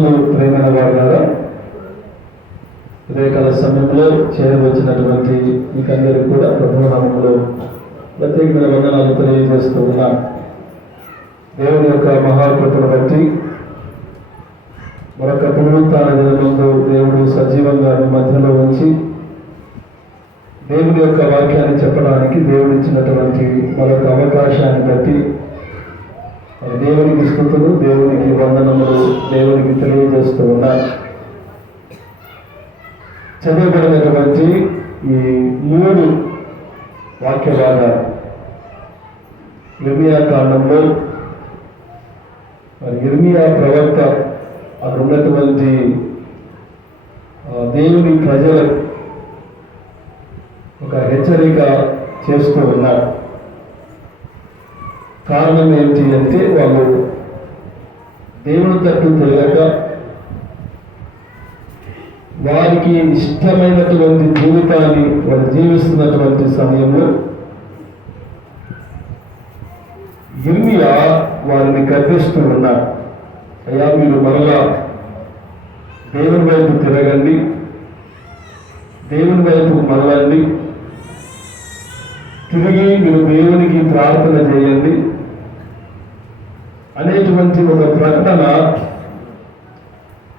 ప్రేమైన వారు రేఖల సమయంలో చేరవచ్చినటువంటి మీకందరికీ కూడా ప్రభునామములో ప్రత్యేకమైన వందనాలు తెలియజేస్తూ ఉన్నాను. దేవుని యొక్క మహాకృపను బట్టి మరొక పునరుత్థాన దినమందు దేవుడు సజీవంగా మధ్యలో ఉంచి దేవుని యొక్క వాక్యాన్ని చెప్పడానికి దేవుడు ఇచ్చినటువంటి మరొక అవకాశాన్ని బట్టి దేవునికి స్తుతులు, దేవునికి వందనములు, దేవునికి తెలియజేస్తూ ఉన్నారు. చదవబడినటువంటి ఈ 3 వాక్య భాగాలు ఇర్మియా కాండంలో ఇర్మియా ప్రవక్త అక్కడ ఉన్నటువంటి దేవుని ప్రజలకు ఒక హెచ్చరిక చేస్తూ ఉన్నారు. కారణం ఏంటి అంటే వాళ్ళు దేవుని తట్టు తెలియక వారికి ఇష్టమైనటువంటి జీవితాన్ని వారు జీవిస్తున్నటువంటి సమయంలో ఇర్మియా వారిని గర్దిస్తూ ఉన్నారు. అయ్యా, మీరు మరలా దేవుని వైపు తిరగండి, దేవుని వైపు మరలండి, తిరిగి మీరు దేవునికి ప్రార్థన చేయండి అనేటువంటి ఒక ప్రకటన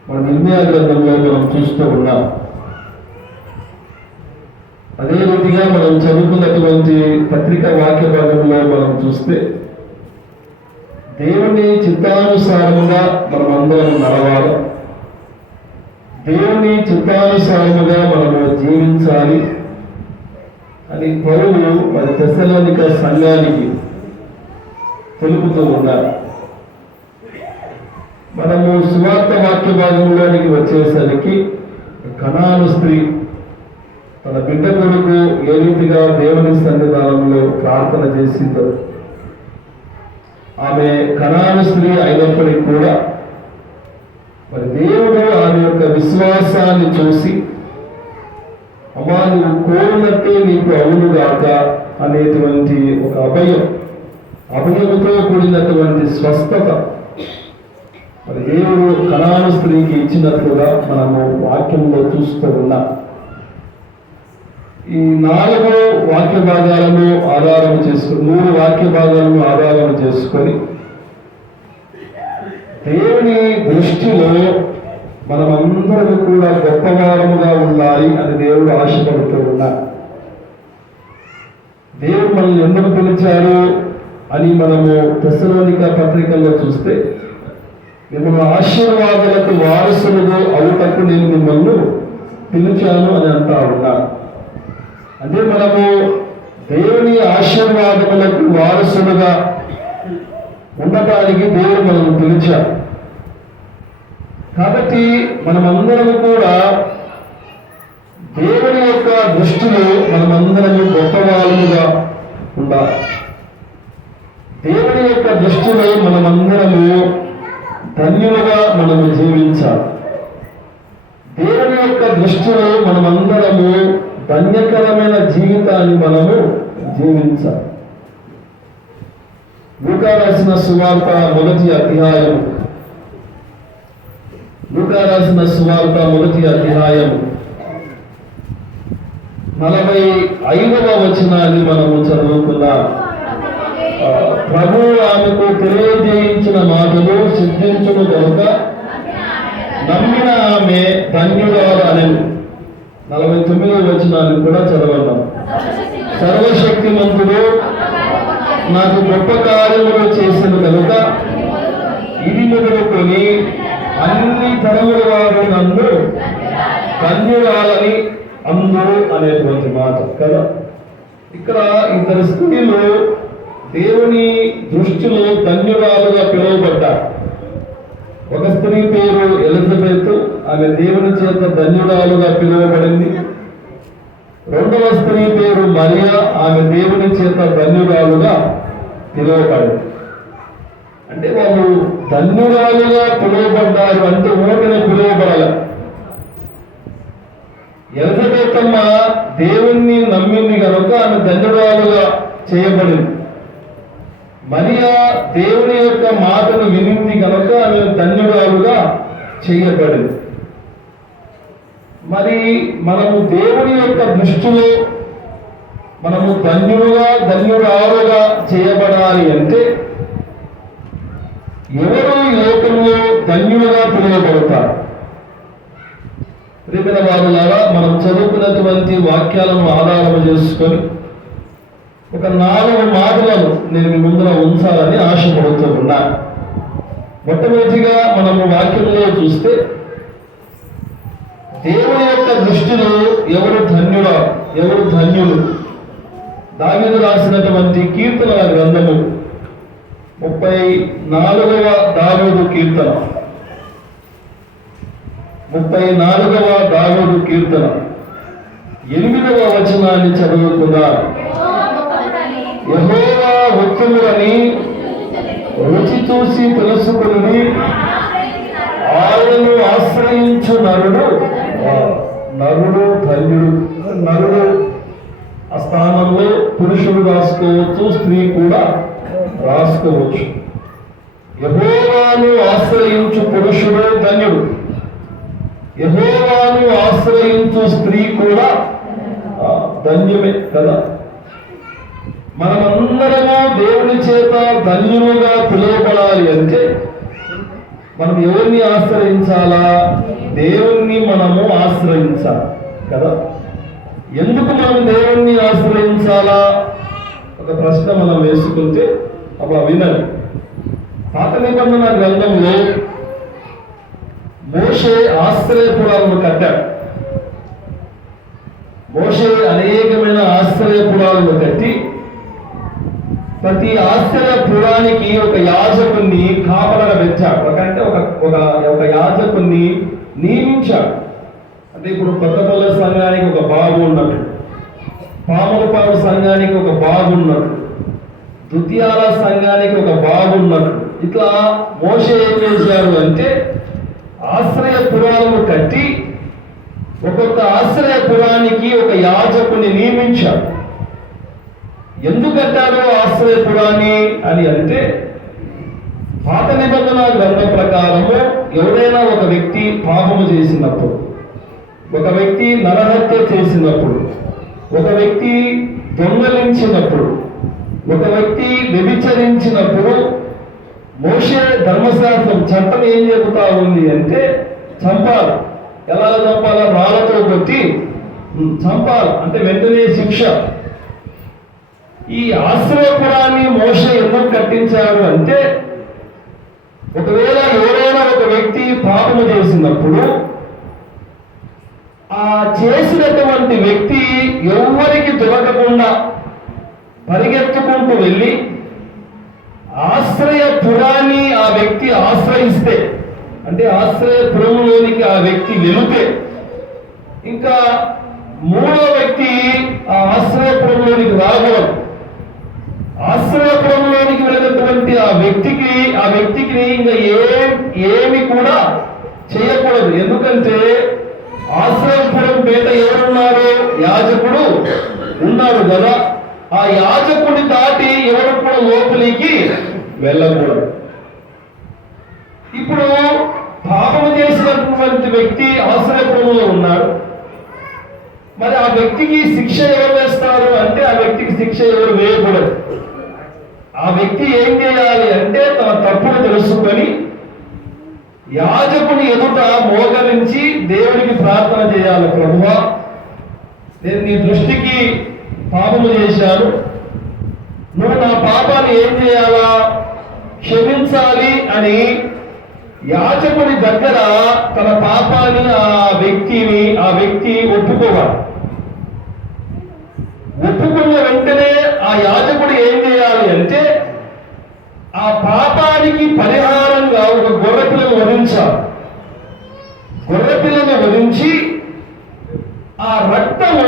మన ఇర్మియా గ్రంథంలో మనం చూస్తూ ఉన్నాం. అదే రీతిగా మనం చదువుకున్నటువంటి పత్రిక వాక్య భాగంలో మనం చూస్తే దేవుని చిత్తానుసారముగా మనం అందరం నడవాలి, దేవుని చిత్తానుసారముగా మనము జీవించాలి అని పౌలు మరి తెస్సలోనిక సంఘానికి తెలుపుతూ ఉన్నారు. మనము సువార్త వాక్య భాగంలోనికి వచ్చేసరికి కనాను స్త్రీ తన బిడ్డ కొడుకు ఏ రీతిగా దేవుని సన్నిధానంలో ప్రార్థన చేసిందో, ఆమె కనాను స్త్రీ అయినప్పటికీ కూడా మరి దేవుడు ఆమె యొక్క విశ్వాసాన్ని చూసి, అమ్మా నువ్వు కోరినట్టే నీకు అవునుగాక అనేటువంటి ఒక అభయముతో కూడినటువంటి స్వస్థత మరి దేవుడు కనాను స్త్రీకి ఇచ్చినట్లుగా మనము వాక్యంలో చూస్తూ ఉన్నాం. ఈ 4 వాక్య భాగాలను ఆధారం చేసుకుని 3 వాక్య భాగాలను ఆధారం చేసుకొని దేవుని దృష్టిలో మనమందరం కూడా గొప్పవారముగా ఉండాలి అని దేవుడు ఆశపడుతూ ఉన్నారు. దేవుడు మనల్ని ఎందుకు పిలిచారు అని మనము తెస్సలోనిక పత్రికల్లో చూస్తే, మిమ్మల్ని ఆశీర్వాదాలకు వారసులుగా అవుటకు నేను మిమ్మల్ని పిలిచాను అని అంటా ఉన్నారు. అంటే మనము దేవుని ఆశీర్వాదములకు వారసులుగా ఉండటానికి దేవుడు మనల్ని పిలిచారు. కాబట్టి మనమందరం కూడా దేవుని యొక్క దృష్టిలో మనమందరము గొప్పవాళ్ళుగా ఉండాలి. దేవుని యొక్క దృష్టిలో మనమందరము ధన్యులుగా మనము జీవించాలి. దేవుని యొక్క దృష్టిలో మనమందరము ధన్యకరమైన జీవితాన్ని మనము జీవించాలి. లూకా రాసిన సువార్త 1వ అధ్యాయం 45వ వచనాన్ని మనము చదువుకుందాం. ప్రభువు ఆమెకు తెలియజేయించిన మాటలు సిద్ధించును కనుక నమ్మిన ఆమె ధన్యురాలు అనెను. 49వ వచనాన్ని కూడా చదవడం. సర్వశక్తిమంతుడు నాకు గొప్ప కార్యములు చేసిన కనుక ఇది మొదలుకొని అన్ని తరముల వారు నన్ను ధన్యురాలని అందరూ అనేటువంటి మాట కదా. ఇక్కడ 2 స్త్రీలు దేవుని దృష్టిలో ధన్యురాలుగా పిలువబడ్డారు. ఒక స్త్రీ పేరు ఎలిజబెత్, ఆమె దేవుని చేత ధన్యురాలుగా పిలువబడింది. 2వ స్త్రీ పేరు మరియా, ఆమె దేవుని చేత ధన్యురాలుగా పిలువబడింది. అంటే వాళ్ళు ధన్యురాలుగా పిలువబడ్డారు అంటే ఊరికనే పిలువబడాలి. ఎలిజబెత్ అమ్మ దేవుణ్ణి నమ్మింది కనుక ఆమె ధన్యురాలుగా చేయబడింది. మరియా దేవుని యొక్క మాటను వినింది కనుక ఆమె ధన్యురాలుగా చేయబడింది. మరి మనము దేవుని యొక్క దృష్టిలో మనము ధన్యురాలుగా చేయబడాలి అంటే ఎవరు ఈ లోకంలో ధన్యులుగా పిలువబడతారు? ప్రియమైన వారులారా, మనం చదువుకున్నటువంటి వాక్యాలను ఆధారం చేసుకొని ఒక 4 మాటలను నేను మీ ముందర ఉంచాలని ఆశపడుతూ ఉన్నాను. మొట్టమొదటిగా మనము వాక్యంలో చూస్తే దేవుని యొక్క దృష్టిలో ఎవరు ధన్యులు? దావీదు రాసినటువంటి కీర్తనల గ్రంథము 34వ దావీదు కీర్తన 8వ వచనాన్ని చదువుకుందాం. యెహోవా ఉత్తముడని రుచి చూసి తెలుసుకుని ఆయనను ఆశ్రయించు నరుడు ధన్యుడు. నరుడు ఆ స్థానంలో పురుషుడు రాసుకోవచ్చు, స్త్రీ కూడా రాసుకోవచ్చు. యెహోవాను ఆశ్రయించు పురుషుడు ధన్యుడు, యెహోవాను ఆశ్రయించు స్త్రీ కూడా ధన్యమే కదా. మనమందరము దేవుని చేత ధన్యులుగా పిలువబడాలి అంటే మనం ఎవరిని ఆశ్రయించాలా? దేవుణ్ణి మనము ఆశ్రయించాలి కదా. ఎందుకు మనం దేవుణ్ణి ఆశ్రయించాలా? ఒక ప్రశ్న మనం వేసుకుంటే వినండి. పాత నిబంధన గ్రంథంలో మోషే ఆశ్రయపురాలను కట్టాడు. మోషే అనేకమైన ఆశ్రయపురాలను కట్టి ప్రతి ఆశ్రయపురానికి ఒక యాజకుణ్ణి కాపలాగా పెంచాడు. ఒక యాజకుణ్ణి నియమించాడు. అంటే ఇప్పుడు కొత్తపల్లి సంఘానికి ఒక బాబు ఉన్నట్టు, పాములపాడు సంఘానికి ఒక బాబు ఉన్నట్టు, ద్వితీయాల సంఘానికి ఒక బాబు ఉన్నట్టు, ఇట్లా మోషే ఏం చేశారు అంటే ఆశ్రయపురాలను కట్టి ఒక్కొక్క ఆశ్రయపురానికి ఒక యాజకుని నియమించాడు. ఎందుకు కట్టారు ఆశ్రయపురాన్ని అని అంటే, పాత నిబంధన గ్రంథం ప్రకారము ఎవరైనా ఒక వ్యక్తి పాపము చేసినప్పుడు, ఒక వ్యక్తి నరహత్య చేసినప్పుడు, ఒక వ్యక్తి దొంగలించినప్పుడు, ఒక వ్యక్తి వ్యభిచరించినప్పుడు మోషే ధర్మశాస్త్రం చట్టం ఏం చెబుతా ఉంది అంటే చంపాలి. ఎలా చంపాలా? రాళ్లతో కొట్టి చంపాలి, అంటే వెంటనే శిక్ష. ఈ ఆశ్రయపురాన్ని మోషే ఎందుకు కట్టించాడు అంటే, ఒకవేళ ఎవరైనా ఒక వ్యక్తి పాపము చేసినప్పుడు ఆ చేసినటువంటి వ్యక్తి ఎవరికి దొరకకుండా పరిగెత్తుకుంటూ వెళ్ళి ఆశ్రయపురాన్ని ఆ వ్యక్తి ఆశ్రయిస్తే, అంటే ఆశ్రయపురంలోనికి ఆ వ్యక్తి వెళితే, ఇంకా 3వ వ్యక్తి ఆ ఆశ్రయపురంలోనికి రాకూడదు. ఆశ్రయపురంలోనికి వెళ్ళినటువంటి ఆ వ్యక్తికి ఇంకా ఏమి కూడా చేయకూడదు. ఎందుకంటే ఆశ్రయపురం పేట ఎవరున్నారు? యాజకుడు ఉన్నాడు కదా. ఆ యాజకుడి దాటి ఎవరు కూడా లోపలికి వెళ్ళకూడదు. ఇప్పుడు పాపము చేసినటువంటి వ్యక్తి ఆశ్రయపురంలో ఉన్నాడు. మరి ఆ వ్యక్తికి శిక్ష ఎవరు వేస్తారు అంటే, ఆ వ్యక్తికి శిక్ష ఎవరు వేయకూడదు. ఆ వ్యక్తి ఏం చేయాలి అంటే తన తప్పును తెలుసుకొని యాజకుని ఎదుట మోకరించి దేవుడికి ప్రార్థన చేయాలి. ప్రభువా, నేను నీ దృష్టికి పాపము చేశాను, నువ్వు నా పాపాన్ని ఏం చేయాలా? క్షమించాలి అని యాజకుడి దగ్గర తన పాపాన్ని ఆ వ్యక్తి ఒప్పుకోవాలి. ఒప్పుకున్న వెంటనే ఆ యాజకుడు ఏం చేయాలి అంటే ఆ పాపానికి పరిహారంగా ఒక గొర్రెపిల్లను వధించాలి. గొర్రెపిల్లను వధించి ఆ రక్తము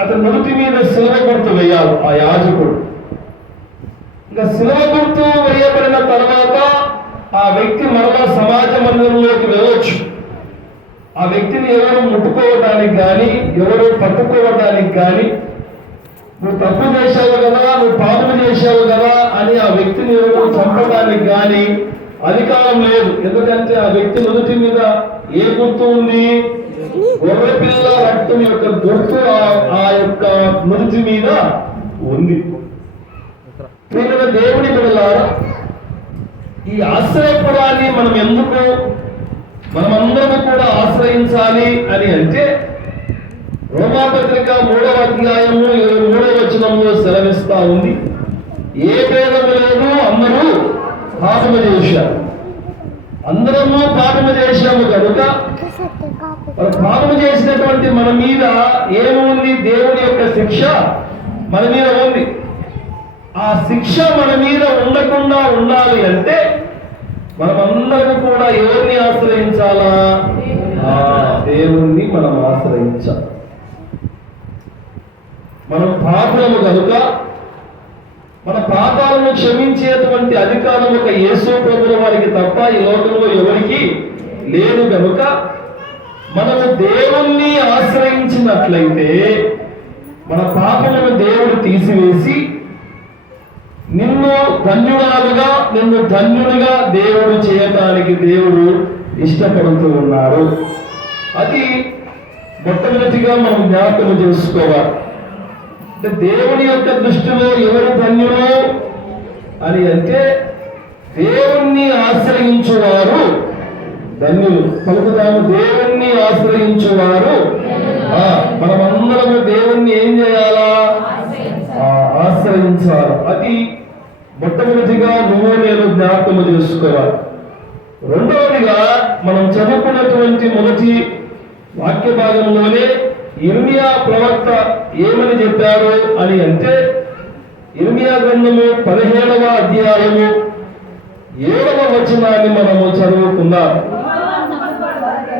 అతని నుడితి మీద శిలువ గుర్తు వేయాలి ఆ యాజకుడు. ఇంకా శిలువ గుర్తు వేయబడిన తర్వాత ఆ వ్యక్తి మరలా సమాజ మందిరంలోకి వెళ్ళవచ్చు. ఆ వ్యక్తిని ఎవరు ముట్టుకోవడానికి కానీ, ఎవరు పట్టుకోవడానికి కానీ, నువ్వు తప్పు చేశావు కదా, నువ్వు పాపం చేశావు కదా అని ఆ వ్యక్తిని ఎవరు చంపడానికి కానీ అధికారం లేదు. ఎందుకంటే ఆ వ్యక్తి నుదుటి మీద ఏ గుర్తు ఉంది? గొర్రె పిల్ల రక్తం యొక్క గుర్తు ఆ యొక్క నుదుటి మీద ఉంది. ప్రియమైన దేవుని బిడ్డలారా, ఈ ఆశ్రయపురాన్ని మనమందరం కూడా ఆశ్రయించాలి అని అంటే రోమాపత్రిక 3వ అధ్యాయము 23వ వచనంలో సెలవిస్తా ఉంది. ఏ భేదము లేదు, అందరూ పాపము చేశారు. అందరము పాపము చేశాము కనుక పాపము చేసినటువంటి మన మీద ఏముంది? దేవుని యొక్క శిక్ష మన మీద ఉంది. ఆ శిక్ష మన మీద ఉండకుండా ఉండాలి అంటే మనమందరం కూడా ఎవరిని ఆశ్రయించాలా? దేవుణ్ణి మనం ఆశ్రయించాలి. మనం పాపులము కనుక మన పాపాలను క్షమించేటువంటి అధికారం ఒక యేసు ప్రభువుల వారికి తప్ప ఈ లోకంలో ఎవరికి లేదు కనుక మనము దేవుణ్ణి ఆశ్రయించినట్లయితే మన పాపలను దేవుడు తీసివేసి నిన్ను ధన్యుడిగా దేవుడు చేయటానికి దేవుడు ఇష్టపడుతూ ఉన్నారు. అది మొట్టమొదటిగా మనం జ్ఞాపకం చేసుకోవాలి. అంటే దేవుని యొక్క దృష్టిలో ఎవరు ధన్యులు అని అంటే దేవుణ్ణి ఆశ్రయించువారు ధన్యులు. పలుకుతాము, దేవుణ్ణి ఆశ్రయించువారు. మనమందరము దేవుణ్ణి ఏం చేయాలా? ఆశ్రయించాలి. అది మొట్టమొదటిగా నేను జ్ఞాపకం చేసుకోవాలి. రెండవదిగా మనం చదువుకున్నటువంటి మొదటి వాక్య భాగంలోనే ఇర్మియా ప్రవక్త ఏమని చెప్పారు అని అంటే ఇర్మియా గ్రంథము 17వ అధ్యాయము 7వ వచనాన్ని మనము చదువుకుందాం.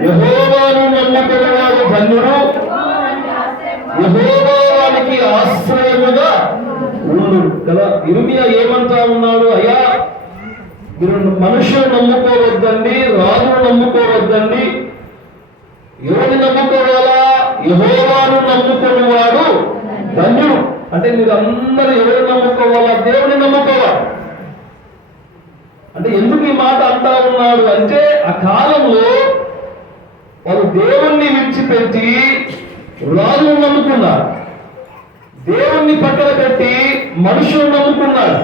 యెహోవాను నమ్ముకున్నవాడు ధన్యుడు, యెహోవా వానికి ఆశ్రయముగా ఉండు కదా. ఇర్మియా ఏమంటా ఉన్నాడు? అయ్యా, మీరు మనుషులు నమ్ముకోవద్దండి, రాజును నమ్ముకోవద్దండి. ఎవరిని నమ్ముకోవాలా? యెహోవాను నమ్ముకునేవాడు ధన్యుడు. అంటే మీరు అందరూ ఎవరిని నమ్ముకోవాలా? దేవుని నమ్ముకోవాలి. అంటే ఎందుకు ఈ మాట అంటా ఉన్నాడు అంటే ఆ కాలంలో వాళ్ళు దేవుణ్ణి విడిచిపెట్టి రాజును నమ్ముకున్నారు, దేవుణ్ణి పక్కన పెట్టి మనుషులు నమ్ముకున్నారు,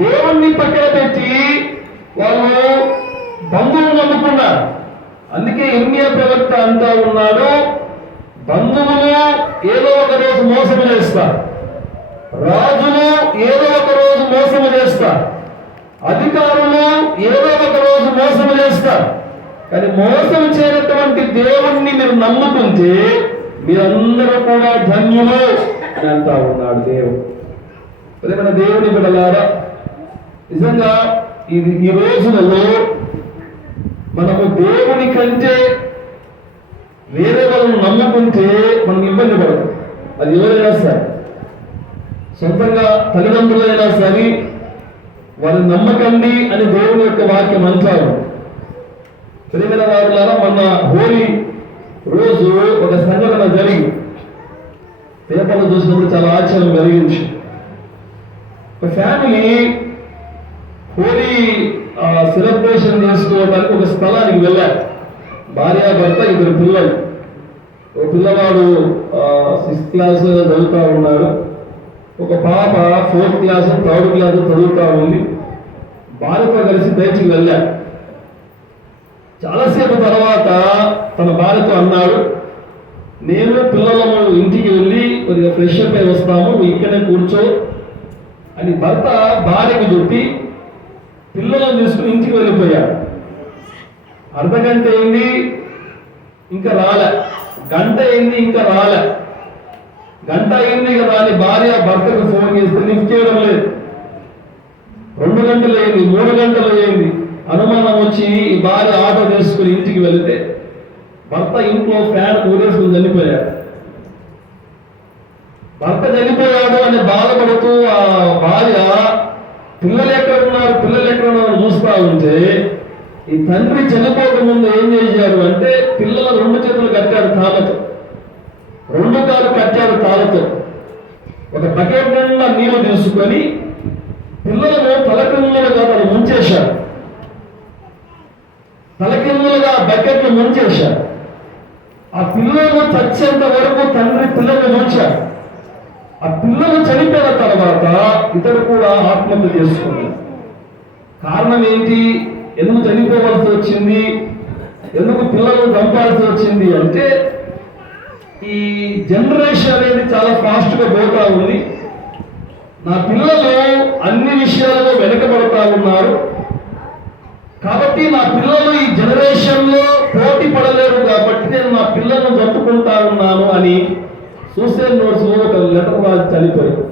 దేవుణ్ణి పక్కన పెట్టి వాళ్ళు బంధువులు నమ్ముకున్నారు. అందుకే ఇర్మియా ప్రవక్త అంటా ఉన్నాడు, బంధువులు ఏదో ఒక రోజు మోసము చేస్తారు, రాజులు ఏదో ఒక రోజు మోసము చేస్తారు, అధికారులు ఏదో ఒక రోజు మోసము చేస్తారు. కానీ మోసం చేయనటువంటి దేవుణ్ణి మీరు నమ్ముకుంటే మీరందరూ కూడా ధన్యులు అని అంటా ఉన్నాడు దేవుడు. అదే మన దేవుని బిడ్డలారా, నిజంగా ఈ రోజులలో మనము దేవుని కంటే వేరే వాళ్ళని నమ్ముకుంటే మనం ఇబ్బంది పడతాం. అది ఎవరైనా సరే, సొంతంగా తల్లిదండ్రులైనా సరే వాళ్ళని నమ్మకండి అని దేవుని యొక్క వాక్యం అంటారు. ప్రియమైన వారులారా, మొన్న హోలీ రోజు ఒక సంఘటన జరిగి పేపర్లు చూసినప్పుడు చాలా ఆశ్చర్యం కలిగించి, ఒక ఫ్యామిలీ హోలీ సెలబ్రేషన్ చేసుకోవడానికి ఒక స్థలానికి వెళ్ళారు. భార్యాభర్త, 2 పిల్లలు. ఒక పిల్లవాడు 6th క్లాస్ చదువుతూ ఉన్నాడు, ఒక పాప 4th క్లాస్ 3rd క్లాస్ చదువుతూ ఉంది. భార్యతో కలిసి బయటికి వెళ్ళారు. చాలాసేపు తర్వాత తన భార్యతో అన్నాడు, నేను పిల్లలము ఇంటికి వెళ్ళి కొద్దిగా ఫ్రెష్ అప్ అయి వస్తాము, ఇక్కడే కూర్చో అని భర్త భార్యకు చెప్పి పిల్లలను తీసుకుని ఇంటికి వెళ్ళిపోయాడు. అర్ధగంట అయింది, ఇంకా రాలే. గంట అయింది, ఇంకా రాలే. గంట అయింది కదా అని భార్య భర్తకు ఫోన్ చేస్తే లిఫ్ట్ చేయడం లేదు. 2 గంటలు అయింది, 3 గంటలు అయింది. అనుమానం వచ్చి ఈ భార్య ఆటో తీసుకుని ఇంటికి వెళితే భర్త ఇంట్లో ఫ్యాన్ ఊరేసుకుని చనిపోయాడు. భర్త చనిపోయాడు అని బాధపడుతూ ఆ భార్య పిల్లలు ఎక్కడున్నారు చూస్తా ఉంటే ఈ తండ్రి చనిపోక ముందు ఏం చేశాడు అంటే పిల్లల 2 చేతులు కట్టాడు తాళతో, 2 కాళ్ళు కట్టాడు తాళతో. ఒక బకెట్ నిండా నీళ్లు తీసుకొని పిల్లలను తలకిందులుగా తను ముంచేశాడు. పిల్లలను ముంచేశారు. ఆ పిల్లలు చచ్చేంత వరకు తండ్రి పిల్లలను ముంచారు. ఆ పిల్లలు చనిపోయిన తర్వాత ఇతడు కూడా ఆత్మహత్య చేసుకున్నాడు. కారణం ఏంటి? ఎందుకు చనిపోవాల్సి వచ్చింది? ఎందుకు పిల్లలను చంపాల్సి వచ్చింది అంటే, ఈ జనరేషన్ అనేది చాలా ఫాస్ట్గా పోతా ఉంది. నా పిల్లలు అన్ని విషయాలలో వెనుకబడతా ఉన్నారు కాబట్టి నా పిల్లలు ఈ జనరేషన్లో పోటీ పడలేరు కాబట్టి నేను నా పిల్లలను జరుపుకుంటా ఉన్నాను అని సూసైడ్ నోట్స్లో ఒక లెటర్ రాసి చనిపోయారు.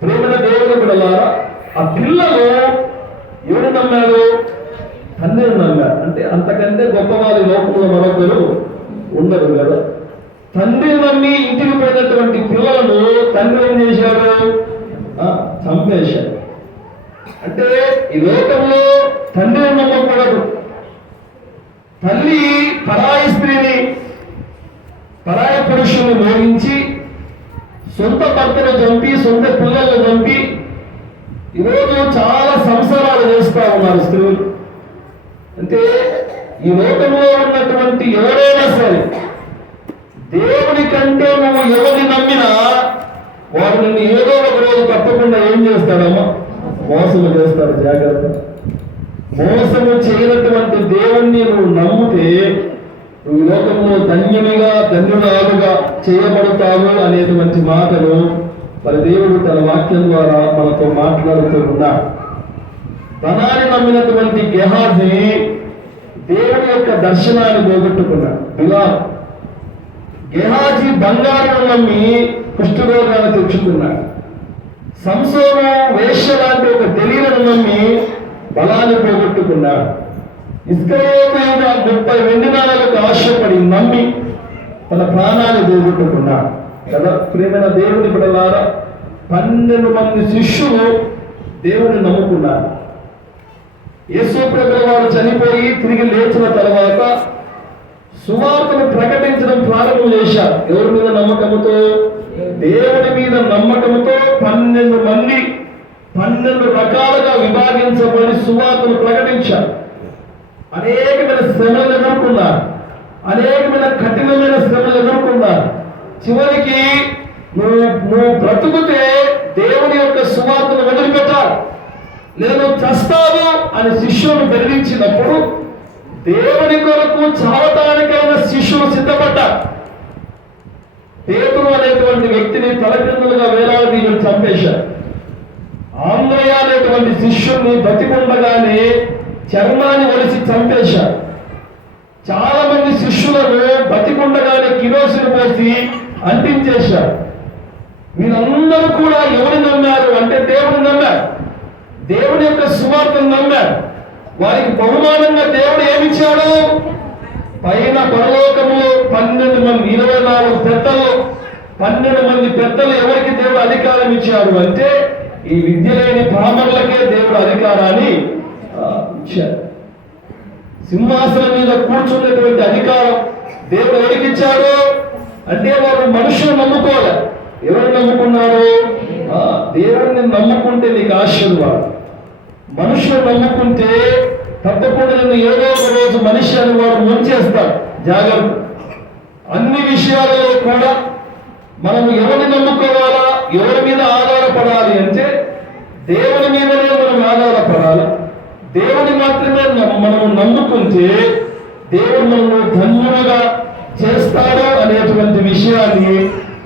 ప్రేమైన దేవుని బిడ్డలారా, ఆ పిల్లలు ఎవరు నమ్మారు? తండ్రిని నమ్మారు. అంటే అంతకంటే గొప్పవారి లోకంలో మరొకరు ఉండరు కదా. తండ్రిని నమ్మి ఇంటికి పోయినటువంటి పిల్లలను తండ్రి ఏం చేశాడు? చంపేశాడు. అంటే ఈ లోకంలో తండ్రిని నమ్మకూడదు. తల్లి పరాయి స్త్రీని, పరాయి పురుషుని మోగించి సొంత భర్తను చంపి, సొంత పిల్లలను చంపి ఈరోజు చాలా సంసారాలు చేస్తూ ఉన్నారు స్త్రీలు. అంటే ఈ లోకంలో ఉన్నటువంటి ఎవరైనా సరే దేవుని కంటే నువ్వు ఎవరిని నమ్మినా వాడు నిన్ను ఏదో ఒక రోజు తప్పకుండా ఏం చేస్తాడమ్మా? మోసము చేస్తాడు. జాగ్రత్త. మోసము చేయనటువంటి దేవుణ్ణి నువ్వు నమ్మితే నువ్వు ఈ లోకంలో ధన్యురాలుగా చేయబడతావు అనేటువంటి మాటను మరి దేవుడు తన వాక్యం ద్వారా మనతో మాట్లాడుతూ ఉన్నాడు. ధనాన్ని నమ్మినటువంటి గెహాజీ దేవుని యొక్క దర్శనాన్ని పోగొట్టుకున్నాడు. బిలాల్ గెహాజీ బంగారం నమ్మి కుష్ఠరోగాన్ని తెచ్చుకున్నాడు. సంసోను వేశ్య లాంటి ఒక తెలియని నమ్మి బలాన్ని పోగొట్టుకున్నాడు. ఇస్కరియోతు 30 వెండి నాణాలకు ఆశపడి నమ్మి తన ప్రాణాన్ని పోగొట్టుకున్నాడు కదా. ప్రేమైన దేవుని బిడ్డలారా, 12 మంది శిష్యులు దేవుని నమ్ముకున్నారు. యేసు ప్రభువు వారు చనిపోయి తిరిగి లేచిన తర్వాత సువార్తను ప్రకటించడం ప్రారంభం చేశారు. ఎవరి మీద నమ్మకంతో? దేవుని మీద నమ్మకంతో 12 మంది 12 రకాలుగా విభాగించబడి సువార్తను ప్రకటించారు. అనేకమైన శ్రమలు ఎదుర్కొన్నారు. అనేకమైన కఠినమైన శ్రమలు ఎదుర్కొన్నారు. చివరికి నువ్వు బ్రతుకుతే దేవుని యొక్క సువార్తను వదిలిపెట్టాలి, లేదా నువ్వు చస్తావు అని శిష్యులను బెదిరించినప్పుడు దేవుని కొరకు చావటానికైనా శిష్యులు సిద్ధపడ్డారు. పేతురు అనేటువంటి వ్యక్తిని తలకిందులుగా వేలాడదీసి చంపేశారు. ఆంధ్రయ అనేటువంటి శిష్యుల్ని బతికుండగానే చర్మాన్ని ఒలిసి చంపేశారు. చాలా మంది శిష్యులను బతికుండగానే కిరోసిన్ పోసి అంటించేశారు. వీళ్ళందరూ కూడా ఎవరిని నమ్మారు అంటే దేవుని నమ్మారు. దేవుని యొక్క సువార్తను నమ్మారు. వారికి బహుమానంగా దేవుడు ఏమిచ్చాడు? పైన పరలోకములో 12 మంది 24 పెద్దలు 12 మంది పెద్దలు ఎవరికి దేవుడు అధికారం ఇచ్చారు అంటే ఈ విద్య లేని పామరులకే దేవుడు అధికారాన్ని ఇచ్చారు. సింహాసనం మీద కూర్చున్నటువంటి అధికారం దేవుడు ఎవరికి ఇచ్చాడు అంటే వారు మనుషులు నమ్ముకోలే. ఎవరు నమ్ముకున్నారు? దేవుడిని నమ్ముకుంటే నీకు ఆశీర్వాదం. మనుషులు నమ్ముకుంటే తప్పకుండా నిన్ను ఏదో ఒక రోజు మనిషి అని వాడు ముంచేస్తాడు. జాగ్రత్త. అన్ని విషయాలలో కూడా మనం ఎవరిని నమ్ముకోవాలా, ఎవరి మీద ఆధారపడాలి అంటే దేవుని మీదనే మనం ఆధారపడాలి. దేవుని మాత్రమే మనము నమ్ముకుంటే దేవుడు మనము ధన్యులుగా చేస్తాడు అనేటువంటి విషయాన్ని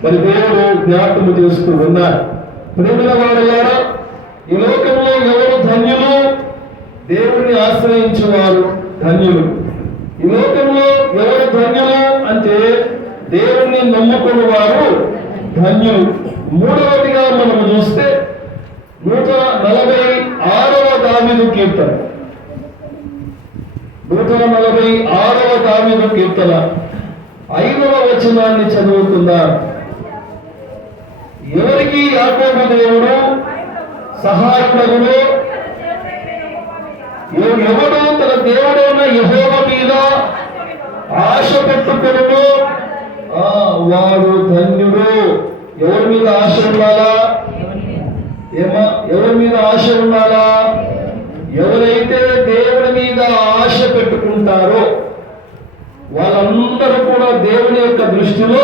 మరి దేవుడు జ్ఞాపకం చేస్తూ ఉన్నారు. ప్రేమిన వారలారా, ఈ లోకంలో ఎవరు ధన్యులు? దేవుణ్ణి ఆశ్రయించేవారు ధన్యులు. ఈ లోకంలో ఎవరు ధన్యులు అంటే దేవుణ్ణి నమ్ముకున్న వారు ధన్యులు. మూడవదిగా మనము చూస్తే 146వ దావీదు కీర్తన, 146వ దావీదు కీర్తన 5వ వచనాన్ని చదువుకుందాం. ఎవరికి యాకోబు దేవుడు సహాయకుడు? ఎవడు తన దేవుడైన యెహోవా మీద ఆశ పెట్టుకును వాడు ధన్యుడు. ఎవరి మీద ఆశ ఉండాలా? ఎవరి మీద ఆశ ఉండాలా? ఎవరైతే దేవుడి మీద ఆశ పెట్టుకుంటారో వాళ్ళందరూ కూడా దేవుని యొక్క దృష్టిలో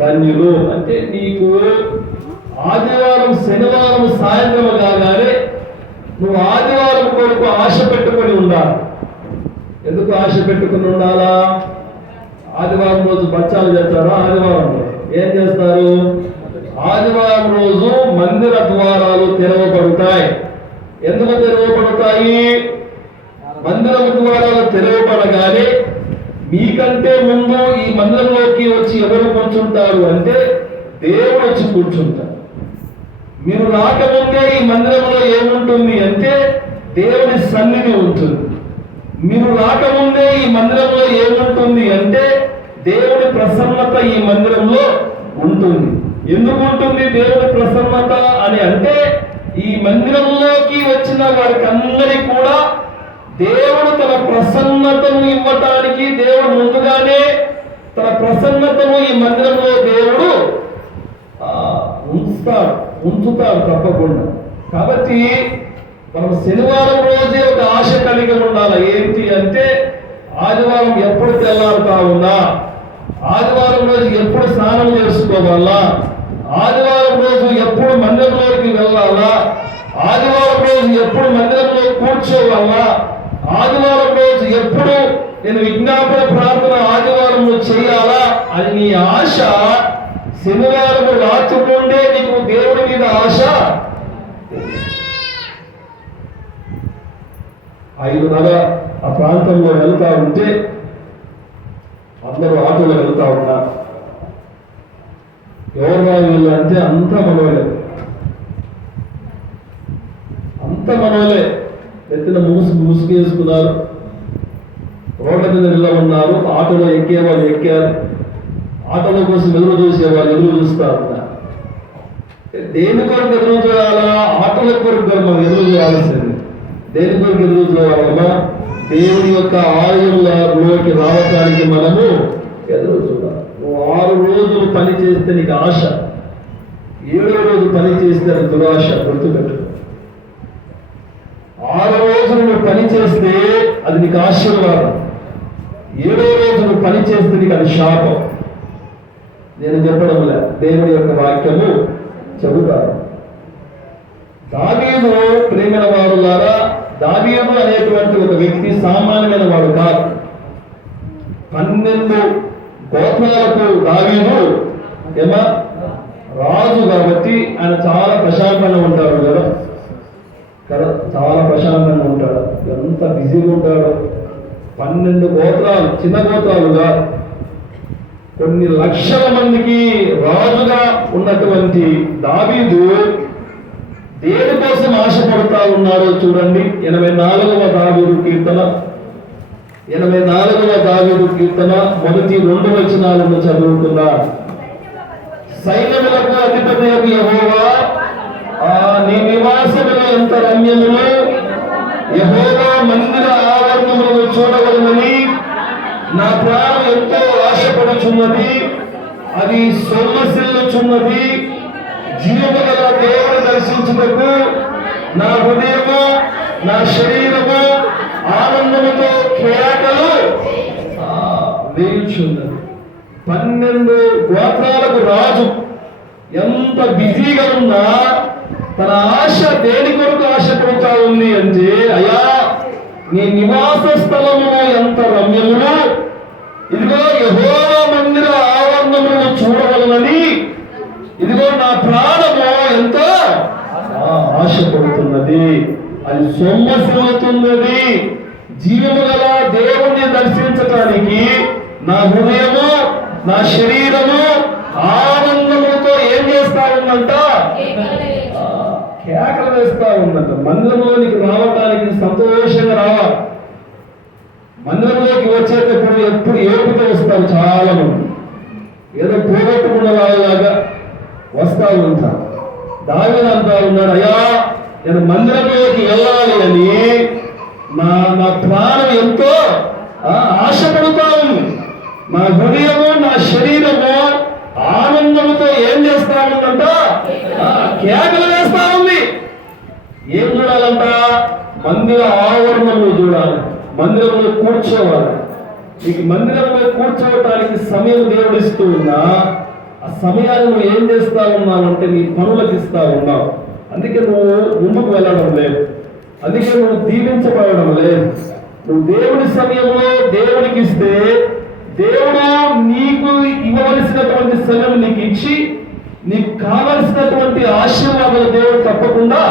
ధన్యులు. అంటే నీకు ఆదివారం శనివారం సాయంత్రం కాగానే నువ్వు ఆదివారం కొరకు ఆశ పెట్టుకొని ఉండాలి. ఎందుకు ఆశ పెట్టుకుని ఉండాలా? ఆదివారం రోజు బచ్చాలు చేస్తారా? ఆదివారం ఏం చేస్తారు? ఆదివారం రోజు మందిర ద్వారాలు తెరవబడతాయి. ఎందుకు తెరవబడతాయి? మందిరం ద్వారాలు తెరవబడగానే మీకంటే ముందు ఈ మందిరంలోకి వచ్చి ఎవరు కూర్చుంటారు అంటే దేవుడు వచ్చి కూర్చుంటారు. మీరు రాకముందే ఈ మందిరంలో ఏముంటుంది అంటే దేవుని సన్నిధి ఉంటుంది. మీరు రాకముందే ఈ మందిరంలో ఏముంటుంది అంటే దేవుని ప్రసన్నత ఈ మందిరంలో ఉంటుంది. ఎందుకు ఉంటుంది దేవుని ప్రసన్నత అని అంటే ఈ మందిరంలోకి వచ్చిన వారికి అందరికీ కూడా దేవుడు తన ప్రసన్నతను ఇవ్వటానికి దేవుడు ముందుగానే తన ప్రసన్నతను ఈ మందిరంలో దేవుడు ఉంచుతాడు తప్పకుండా. కాబట్టి మనం శనివారం రోజే ఒక ఆశ కలిగి ఉండాలి. ఏంటి అంటే ఆదివారం ఎప్పుడు తెల్లారుతా ఉన్నా, ఆదివారం రోజు ఎప్పుడు స్నానం చేసుకోవాలా, ఆదివారం రోజు ఎప్పుడు మందిరంలోకి వెళ్ళాలా, ఆదివారం రోజు ఎప్పుడు మందిరంలో కూర్చోవాలా, ఆదివారం రోజు ఎప్పుడు నేను విజ్ఞాపన ప్రార్థన ఆదివారంలో చేయాలా అని నీ ఆశ శనివారం రాత్రి నుండే నీకు దేవుడి మీద ఆశ. 5:30 ఆ ప్రాంతంలో వెళ్తా ఉంటే అందరూ ఆటోలో వెళ్తా ఉన్నారు. ఎవరు వీళ్ళు అంటే అంతా మనోలే, ఎత్తిన ముసుగు వేసుకున్నారు, రోడ్ల మీద నిలబడినారు. ఆటోలో ఎక్కే వాళ్ళు ఎక్కారు, ఆటోల కోసం ఎదురు చూసేవాళ్ళు ఎదురు చూస్తా ఉన్నారు. దేని కొరకు ఎదురు చూడాలా? ఆటోల కొరకు మనం ఎదురు చూడాల్సింది. దేని కొరకు ఎదురు చూడాలమ్మా? దేవుని యొక్క ఆలయంలోకి రావడానికి మనము ఎదురు చూడాలి. నువ్వు 6 రోజులు పని చేస్తే నీకు ఆశ, 7వ రోజు పని చేస్తే అది దురాశ. గుర్తుపెట్టు. 6 రోజులు నువ్వు పని చేస్తే అది నీకు ఆశీర్వాదం, 7వ రోజు నువ్వు పని చేస్తే నీకు అది శాపం. నేను చెప్పడం లే, దేవుని యొక్క వాక్యము చెబుతారు. దావీదు ప్రేమైన వారులారా, దావీదు అనేటువంటి ఒక వ్యక్తి సామాన్యమైన వాడు కాదు. 12 గోత్రాలకు దావీదు రాజు కాబట్టి ఆయన చాలా ప్రశాంతంగా ఉంటాడు కదా, చాలా ప్రశాంతంగా ఉంటాడు. ఎంత బిజీగా ఉంటాడు. 12 గోత్రాలు, చిన్న గోత్రాలుగా కొన్ని లక్షల మందికి రాజుగా ఉన్నటువంటి దావీదు దేనికోసం ఆశపడతా ఉన్నారో చూడండి. 84వ దావీదు కీర్తన, 84వ దావీదు కీర్తన మొదటి 2 వచనాలను చదువుకున్నా. సైన్యములకు అధిపతి యెహోవా, నీ నివాసములు ఎంత రమ్యములు, యెహోవా మందిర ఆవరణములను చూడవలనని నా ప్రాణం ఎంతో ఆశపడుచున్నది. అది సొమ్మసిల్లుచున్నది. జీవము గల దేవుడు దర్శించుటకు నా హృదయము నా శరీరము ఆనందముతో కేకలు వేయుచున్నది. 12 గోత్రాలకు రాజు ఎంత బిజీగా ఉన్నా తన ఆశ దేని కొరకు ఆశపడుతా ఉంది అంటే, అయ్యా నీ నివాస స్థలమును ఎంత రమ్యములు, ఇదిగో యెహోవా మందిర ఆవరణములను చూడవలనని ఇదిగో నా ప్రాణము ఎంతో ఆశపడుతున్నది. అది సొమ్మసిల్లుతున్నది. జీవము గల దేవుణ్ణి దర్శించటానికి నా హృదయము నా శరీరము ఆనందముతో ఏం చేస్తా ఉందంట? కేకలు వేస్తా ఉందంట. మందిరంలోనికి రావటానికి సంతోషంగా రావాలి. మందిరంలోకి వచ్చేటప్పుడు ఎప్పుడు ఏడుపుతో వస్తారు చాలా మంది, ఏదో పోగొట్టుకున్న వాళ్ళలాగా వస్తా ఉంటారు. దావీదు అంటా ఉన్నాడు, అయ్యా నేను మందిరంలోకి వెళ్ళాలి అని నా ప్రాణం ఎంతో ఆశపడుతా ఉంది. నా హృదయము నా శరీరము ఆనందముతో ఏం చేస్తా ఉందంట? కేకలు వేస్తా ఉంది. ఏం చూడాలంట? మందిర ఆవరణంలో చూడాలి, మందిరంలో కూర్చోవాలి, నీకు మందిరంలో కూర్చోవటానికి సమయం దేవుడు ఇస్తూ ఉన్నా ఆ సమయాన్ని నువ్వు ఏం చేస్తా ఉన్నావు అంటే నీ పనులకు ఇస్తా ఉన్నావు. అందుకే నువ్వు ముందుకు వెళ్ళడం లేదు, అందుకే నువ్వు దీవించబడడం లేదు. నువ్వు దేవుడి సమయంలో దేవుడికి ఇస్తే దేవుడు నీకు ఇవ్వవలసినటువంటి సమయం నీకు ఇచ్చి నీకు కావలసినటువంటి ఆశీర్వాదాలు దేవుడు తప్పకుండా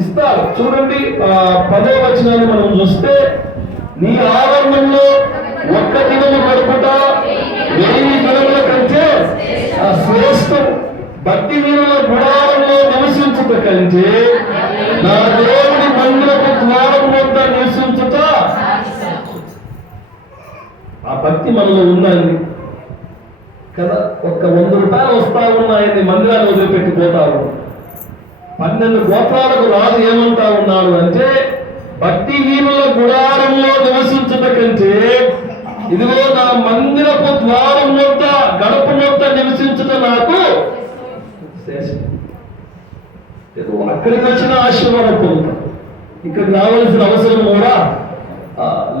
ఇస్తారు. చూడండి 10వ వచనాన్ని మనం చూస్తే, నీ ఆవరణంలో ఒక్క దినము గడుపుట 1000 దినముల కంటే శ్రేష్టం. భక్తి వీరుల గుడారంలో నివసించుట కంటే నా దేవుడి మందిరపు ద్వారం వద్ద నివసించుట. ఆ భక్తి మనలో ఉందండి కదా. ఒక్క 100 రూపాయలు వస్తా ఉన్నాయని మందిరాన్ని వదిలిపెట్టిపోతావు. 12 గోత్రాలకు రాజు ఏమంటా ఉన్నాడు అంటే, భక్తిహీనుల గుడారంలో నివసించుట కంటే ఇదిగో నా మందిరపు ద్వారం వద్ద గడప వద్ద నివసించుట నాకు అక్కడికి వచ్చిన ఆశీర్వాదం పొందుతాం, ఇక్కడికి రావాల్సిన అవసరం కూడా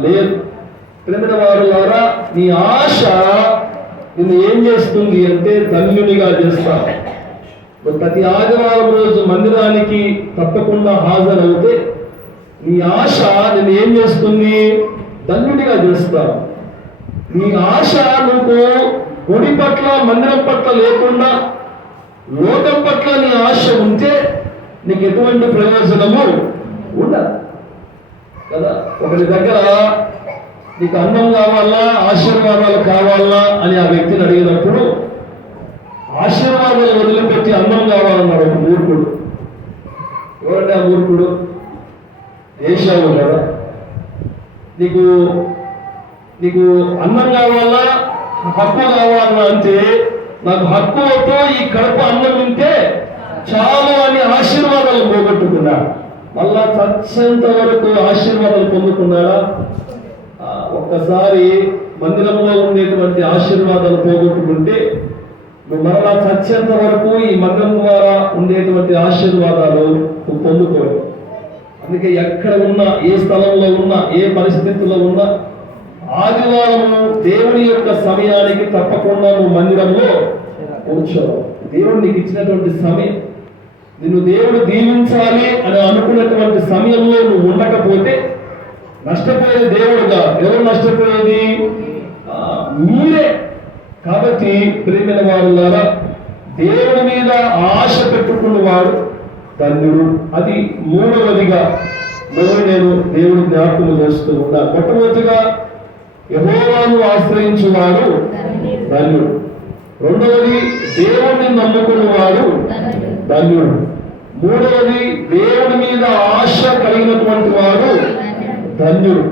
లేదు. ప్రేమిన వారు ద్వారా నీ ఆశ నిన్ను ఏం చేస్తుంది అంటే ధన్యునిగా చేస్తా. ప్రతి ఆదివారం రోజు మందిరానికి తప్పకుండా హాజరవుతే నీ ఆశ నిన్ను ఏం చేస్తుంది? ధన్యుడిగా చేస్తావు. నీ ఆశ నువ్వు గుడి పట్ల మందిరం పట్ల లేకుండా లోకం పట్ల నీ ఆశ ఉంటే నీకు ఎటువంటి ప్రయోజనము ఉండదు కదా. ఒకరి దగ్గర నీకు అన్నం కావాలా ఆశీర్వాదాలు కావాలా అని ఆ వ్యక్తిని అడిగినప్పుడు ఆశీర్వాదాలు వదిలిపెట్టి అన్నం కావాలన్నాడు ఒక మూర్ఖుడు. ఎవరంటే ఆ మూర్ఖుడు? ఏశావు కదా. నీకు నీకు అన్నం కావాలా హక్కు కావాలా అంటే, నాకు హక్కుతో ఈ కడుపు అన్నం తింటే చాలు అని ఆశీర్వాదాలు పోగొట్టుకున్నాడు. మళ్ళా చచ్చేంత వరకు ఆశీర్వాదాలు పొందుకున్నాడా? ఒక్కసారి మందిరంలో ఉండేటువంటి ఆశీర్వాదాలు పోగొట్టుకుంటే నువ్వు మరలా చచ్చేంత వరకు ఈ మందిరం ద్వారా ఉండేటువంటి ఆశీర్వాదాలు నువ్వు పొందుకోవు. అందుకే ఎక్కడ ఉన్నా, ఏ స్థలంలో ఉన్నా, ఏ పరిస్థితుల్లో ఉన్నా ఆదివారము దేవుని యొక్క సమయానికి తప్పకుండా నువ్వు మందిరంలో కూర్చోవు. దేవుడు నీకు ఇచ్చినటువంటి సమయం, నిన్ను దేవుడు దీవించాలి అని అనుకున్నటువంటి సమయంలో నువ్వు ఉండకపోతే నష్టపోయేది దేవుడుగా. ఎవరు నష్టపోయేది? మీరే. కాబట్టి ప్రియమైన వారులారా, దేవుడి మీద ఆశ పెట్టుకున్నవాడు ధన్యుడు. అది మూడవదిగా నేను దేవుని జ్ఞాపకం చేస్తూ ఉన్నా. మొట్టమొదటిగా యెహోవాను ఆశ్రయించువాడు ధన్యుడు. రెండవది దేవుడిని నమ్ముకున్నవాడు ధన్యుడు. మూడవది దేవుడి మీద ఆశ కలిగినటువంటి వాడు ధన్యుడు.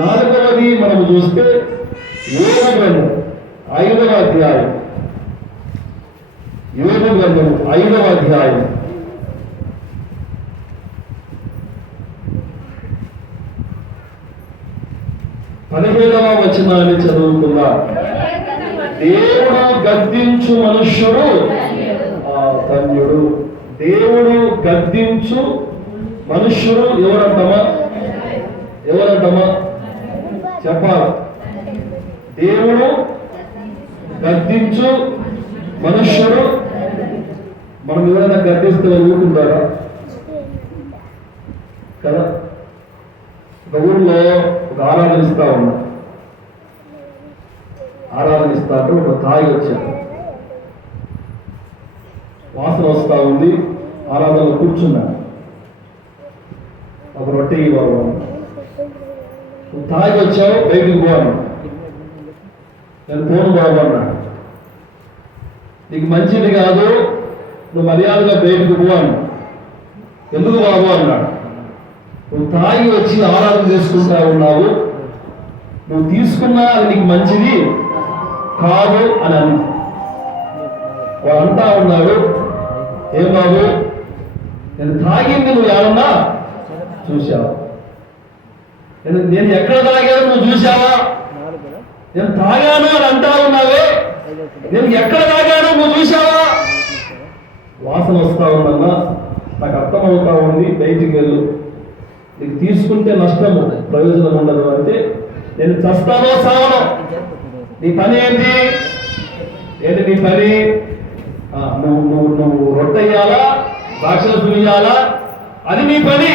నాలుగవది మనం చూస్తే యోగ గ్రంథం 5వ అధ్యాయం, యోగ గ్రంథం 5వ అధ్యాయం 17వ వచనాన్ని చదువుకుందాం. దేవుడు గద్దించు మనుష్యుడు ధన్యుడు. దేవుడు గద్దించు మనుష్యుడు ఎవరంటమా? ఎవరంటమా? చెప్పాలి. దేవుడు గద్దించు మనుష్యుడు. మనం ఎవరైనా గద్దిస్తే ఊరుకుంటారా? కదా. ఒక ఊళ్ళో ఒక ఆరాధనిస్తా ఉన్నా. ఆరాధనిస్తాంటే ఒక తాయి వచ్చాడు. వాసన వస్తా ఉంది. ఆరాధనలో కూర్చున్నాడు. ఒక రొట్టె ఇవ్వాలి. నువ్వు తాగి వచ్చావు, బయటికి పోను. నేను పోను బాబు అన్నాడు. నీకు మంచిది కాదు, నువ్వు మర్యాదగా బయటకు పోను. ఎందుకు బాబు అన్నాడు. నువ్వు తాగి వచ్చి ఆరాధన చేసుకుంటా ఉన్నావు, నువ్వు తీసుకున్నా అది నీకు మంచిది కాదు అని అన్న. వాడు అంటా ఉన్నాడు, ఏం బాబు నేను తాగింది నువ్వు ఏమన్నా చూసావా? నేను ఎక్కడ తాగాను నువ్వు చూసావా? నేను తాగాను అని అంటా ఉన్నావే, నేను ఎక్కడ తాగాను నువ్వు చూసావా? వాసన వస్తా ఉందన్నా, నాకు అర్థమవుతా ఉంది, బయటికి వెళ్ళు. నీకు తీసుకుంటే నష్టము, ప్రయోజనం ఉండదు అంటే నేను చస్తానో సావనో. నీ పని ఏంటి? నీ పని నువ్వు నువ్వు నువ్వు రొట్టెయ్యాలా, రాక్షసులు ఇయ్యాలా, అది నీ పని.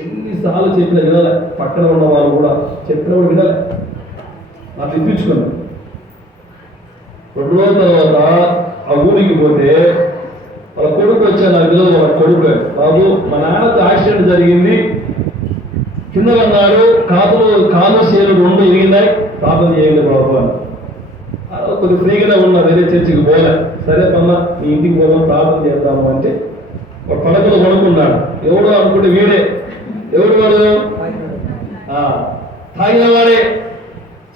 ఎన్నిసార్లు చెప్పిన వినలే. పక్కన ఉన్న వాళ్ళు కూడా చెప్పినప్పుడు వినలే. నాకు ఇప్పించుకున్నాను. 2 రోజుల తర్వాత ఆ ఊరికి పోతే వాళ్ళ కొడుకు వచ్చాను. నాకు తెలియదు వాళ్ళ కొడుకు. బాబు, మా నాన్నకు యాక్సిడెంట్ జరిగింది, కింద అన్నాడు, కాలు చేలు 2 ఇరిగినాయి, ప్రార్థన చేయండి బాబు అని. కొద్ది ఫ్రీగానే ఉన్నా, వేరే చర్చికి పోలే. సరే పన్న మీ ఇంటికి పోదాం, ప్రార్థన చేద్దాము అంటే ఒక పడకలో పడుకున్నాడు. ఎవడు అనుకుంటే వీడే. ఎవడు వాడు? తాగిన వాడే.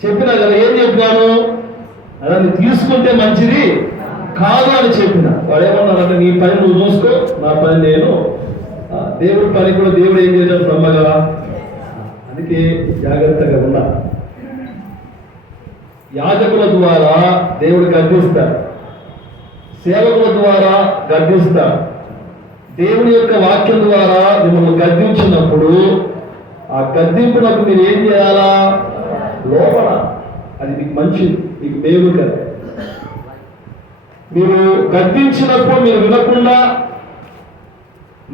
చెప్పినా కదా, ఏం చెప్పినాను? అదాన్ని తీసుకుంటే మంచిది కాదు అని చెప్పిన. వాడు ఏమన్నాడంటే, నీ పని నువ్వు చూసుకో, నా పని నేను. దేవుడి పని కూడా దేవుడు ఏం చేశాడు నమ్మగా. అందుకే జాగ్రత్తగా ఉన్నా. యాజకుల ద్వారా దేవుడు గద్దిస్తాడు, సేవకుల ద్వారా గద్దిస్తాడు. దేవుని యొక్క వాక్యం ద్వారా మిమ్మల్ని గద్దించినప్పుడు ఆ గద్దింపునకు మీరు ఏం చేయాలా? లోపల. అది మీకు మంచిది, మీకు మేలు కదా. మీరు గద్దించినప్పుడు మీరు వినకుండా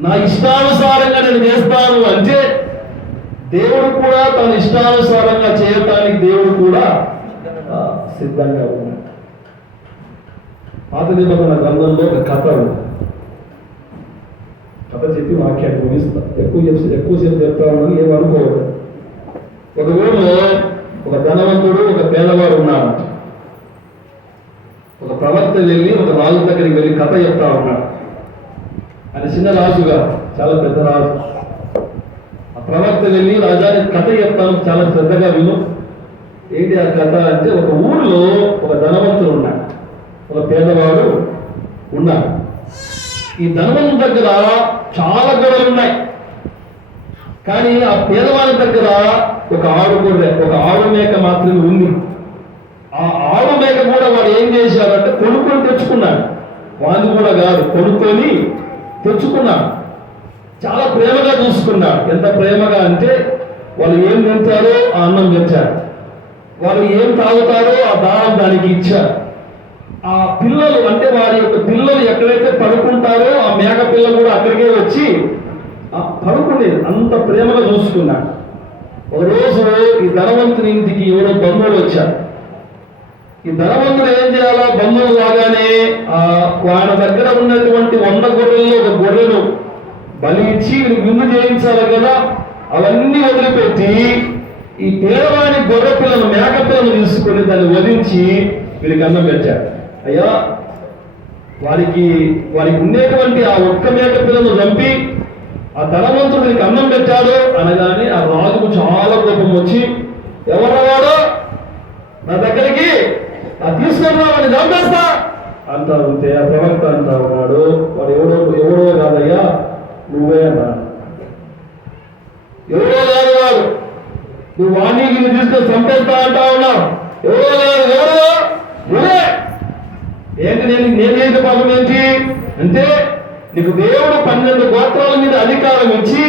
నా ఇష్టానుసారంగా నేను చేస్తాను అంటే దేవుడు కూడా తన ఇష్టానుసారంగా చేయటానికి దేవుడు కూడా సిద్ధంగా ఉన్నాడు. పాత నిబంధన గ్రంథంలో ఒక కథ చెప్పి వాక్యాన్ని ముగిస్తా. ఎక్కువసేపు చెప్తా ఉన్నాను, ఏమనుకోవద్దు. ఒక ఊళ్ళో ఒక ధనవంతుడు, ఒక పేదవాడు ఉన్నాడు. ఒక ప్రవక్త వెళ్ళి ఒక రాజు దగ్గరికి వెళ్ళి కథ చెప్తా ఉన్నాడు. ఆయన చిన్న రాజుగా, చాలా పెద్ద రాజు. ఆ ప్రవక్త వెళ్ళి, రాజానికి కథ చెప్తాను, చాలా శ్రద్ధగా విను. ఏంటి ఆ కథ అంటే, ఒక ఊరిలో ఒక ధనవంతుడు ఉన్నాడు, ఒక పేదవాడు ఉన్నాడు. ఈ ధనవంతుడి దగ్గర చాలా గొడవలు ఉన్నాయి. కానీ ఆ పేదవాడి దగ్గర ఒక ఆడు మేక మాత్రమే ఉంది. ఆ ఆడు మేక కూడా వాడు ఏం చేశాడంటే కొనుక్కొని తెచ్చుకున్నాడు. వాడు కూడా కాదు, కొనుక్కొని తెచ్చుకున్నాడు. చాలా ప్రేమగా చూసుకున్నాడు. ఎంత ప్రేమగా అంటే, వాళ్ళు ఏం తింటారో ఆ అన్నం తెచ్చారు, వాళ్ళు ఏం తాగుతారో ఆ దానం దానికి ఇచ్చారు. ఆ పిల్లలు అంటే వారి యొక్క పిల్లలు ఎక్కడైతే పడుకుంటారో ఆ మేక పిల్ల కూడా అక్కడికే వచ్చి పడుకునేది. అంత ప్రేమగా చూసుకున్నాడు. ఒకరోజు ఈ ధనవంతుని ఇంటికి ఎవరో బంధువులు వచ్చారు. ఈ ధనవంతుడు ఏం చేయాలో, బంధువులు రాగానే ఆయన దగ్గర ఉన్నటువంటి 100 గొర్రెల్లో ఒక గొర్రెను బలి ఇచ్చి విందు చేయించాలి కదా, అవన్నీ వదిలిపెట్టి ఈ పేదవాని గొర్రె పిల్లను, మేక పిల్లను తీసుకొని దాన్ని వధించి వీరికి అన్నం పెట్టాడు. అయ్యా, వారికి ఉండేటువంటి ఆ ఒక్క మేక పిల్లను చంపి ఆ ధనవంతుడు వీరికి అన్నం పెట్టాడు అనగానే ఆ రాజుకు చాలా కోపం వచ్చి, ఎవరవాడో నా దగ్గరికి తీసుకొని రావని చంపేస్తా అంటా ఉంటే ఆ ప్రవక్త అంటా ఉన్నాడు, వాడు ఎవడో కాదయ్యా, నువ్వే అన్నాడు. ఎవరో కాదు వాడు, నువ్వు వాణికి తీసుకొని చంపేస్తా అంటా ఉన్నావు. ఎవరో నువ్వే. ఏంటి నేనేంటి పాపం ఏంటి అంటే, నీకు దేవుడు 12 గోత్రాల మీద అధికారం ఇచ్చి,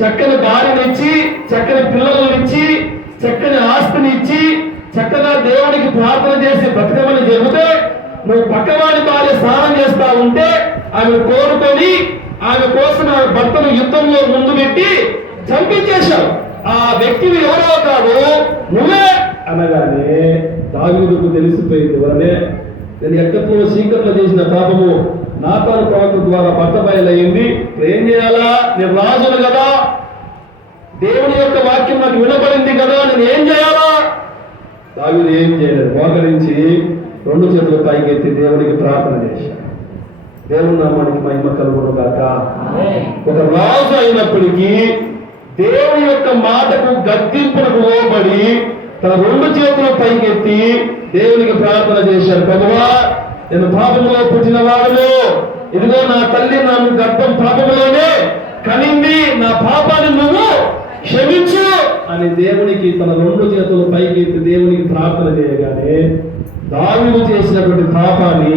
చక్కని భార్యనిచ్చి, చక్కని పిల్లలనిచ్చి, చక్కని ఆస్తిని ఇచ్చి, చక్కగా దేవుడికి ప్రార్థన చేసి బ్రతకమని చెబితే, నువ్వు పక్కవాడి భార్య స్నానం చేస్తా ఉంటే ఆమె కోరుకొని ఆమె కోసం ఆ భర్తను యుద్ధంలో ముందు పెట్టి చంపించేశావు. ఆ వ్యక్తిని ఎవరో కాదు, నువ్వే అనగానే దావీదుకు తెలిసిపోయింది, వరనే నేను ఎక్కడో సీకర్లో చేసిన పాపము నాతాను ప్రవక్త ద్వారా బట్టబయలయ్యింది. ఏం చేయాలా? నేను రాజును కదా, దేవుని యొక్క వాక్యం నాకు వినపడింది కదా, నేను ఏం చేయాలా? దావీదు ఏం చేయలేదు, మోకరించి 2 చేతులు పైకెత్తి దేవునికి ప్రార్థన చేశాడు. దేవుని నామానికి మహిమ కలుగును గాక. ఒక రాజు అయినప్పటికీ దేవుని యొక్క మాటకు గద్దింపునకు లోబడి తన 2 చేతులు పైకెత్తి దేవునికి ప్రార్థన చేశాడు. ప్రభువా, నేను పాపములో పుట్టిన వాడును, ఇదిగో నా తల్లి నన్ను గర్భం పాపములోనే కనింది, నా పాపాన్ని నువ్వు క్షమించు అని దేవునికి తన 2 చేతులు పైకెత్తి దేవునికి ప్రార్థన చేయగానే దావీదు చేసినటువంటి పాపాన్ని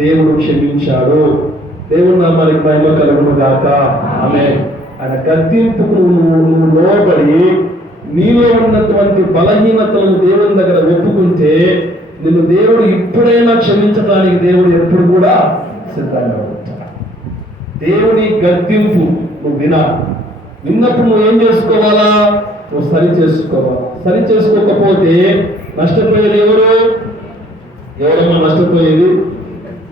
దేవుడు క్షమించాడు. దేవుడు నామానికి మహిమ కలుగును గాక. ఆమేన్. ఆయన గద్దింపుకు నువ్వు లోబడి నీలో ఉన్నటువంటి బలహీనతలను దేవుని దగ్గర ఒప్పుకుంటే నిన్ను దేవుడు ఇప్పుడైనా క్షమించడానికి దేవుడు ఎప్పుడు కూడా సిద్ధంగా ఉంటాడు. దేవుని గద్దింపు నువ్వు విన్నప్పుడు నువ్వు ఏం చేసుకోవాలా? నువ్వు సరి చేసుకోవాలి. సరి చేసుకోకపోతే నష్టపోయేది ఎవరమ్మా నష్టపోయేది?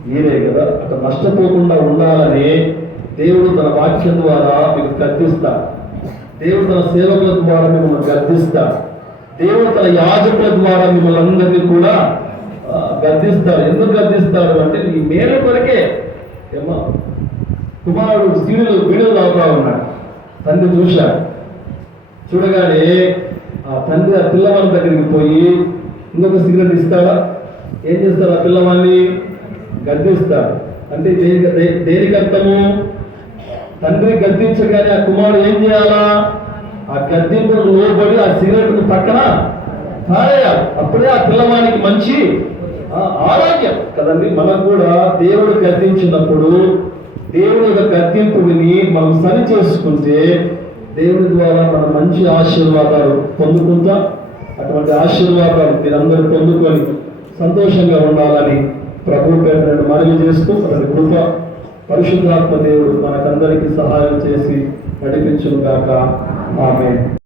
మీరే కదా. అక్కడ నష్టపోకుండా ఉండాలని దేవుడు తన వాక్యం ద్వారా మీకు గద్దిస్తాడు. దేవుడు తన సేవకుల ద్వారా మిమ్మల్ని గద్దిస్తాడు. దేవుడు తన యాజకుల ద్వారా మిమ్మల్ని అందరినీ కూడా గద్దిస్తాడు. ఎందుకు గద్దిస్తాడు అంటే నీ మేలు కొరకే. ఏమో కుమారుడు వీడియో తాగుతా ఉన్నాడు. తండ్రి చూశాడు. చూడగానే ఆ తండ్రి ఆ పిల్లవాడి దగ్గరికి పోయి ఇంకొక సిగరెట్ ఇస్తాడా? ఏం చేస్తాడు? ఆ పిల్లవాడిని గద్దిస్తాడు. అంటే దేనికి అర్థము? తండ్రి గద్దించగానే ఆ కుమారుడు ఏం చేయాలా? ఆ గద్దింపును లోబడి ఆ సిగరెట్ను పక్కన తాగేయాలి. అప్పుడే ఆ పిల్లవానికి మంచి ఆరోగ్యం కదండి. మనకు కూడా దేవుడు గద్దించినప్పుడు దేవుని యొక్క గద్దింపు విని మనం సరి చేసుకుంటే దేవుని ద్వారా మనం మంచి ఆశీర్వాదాలు పొందుకుంటాం. అటువంటి ఆశీర్వాదాలు మీరందరూ పొందుకొని సంతోషంగా ఉండాలని ప్రభు పేరు మనవి చేస్తూ అతని కృప పరిశుద్ధాత్మ దేవుడు మనకందరికీ సహాయం చేసి నడిపించును గాక. ఆమేన్.